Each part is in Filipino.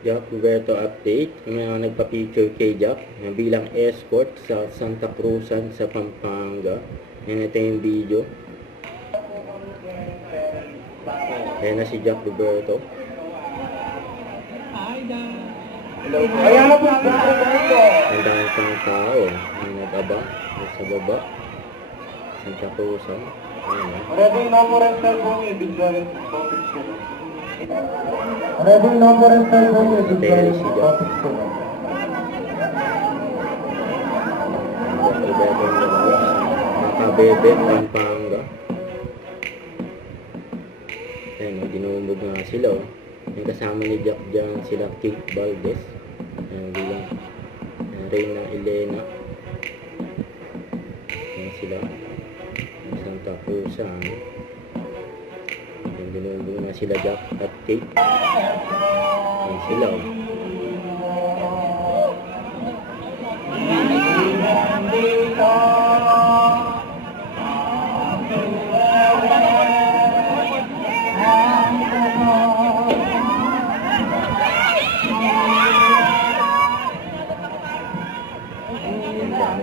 Jack Roberto update. May mga nagpa-picture kay Jack bilang escort sa Santa Cruzan sa Pampanga. Yan, ito yung video. Ayan na si Jack Roberto. Ang dami pang tao. Ang nag-aba sa baba. Santa Cruzan. Ayan na. Ready number and cellphone, ibig sabihin topic sila. Ready number and cellphone, ibig sabihin topic sila. Roberto yung labas. Nakabebe, Pampanga. Ayan, ginumbog nga sila. Yung kasama ni Jack dyan sila Kate Valdez. Ayan, bilang Reyna Elena. Ayan sila. Santa Cruzan. Ayan, ginumbog nga sila Jack at Kate. Ayan sila.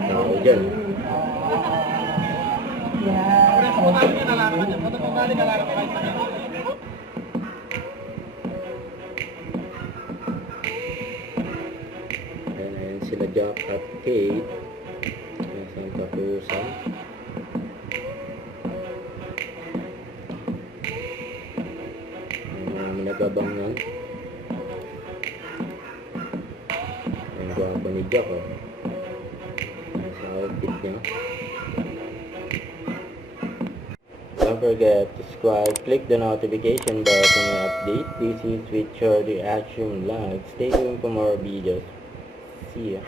Tao dyan. Ayan sila Jack at Kate. Ayan, Santa Cruzan. Ayan, nag-abangan. Ayan, gwapo ni Jack, oh. Sa outfit niya. Don't forget to subscribe, click the notification bell for more update. This is with your reaction live. Stay tuned for more videos. See ya.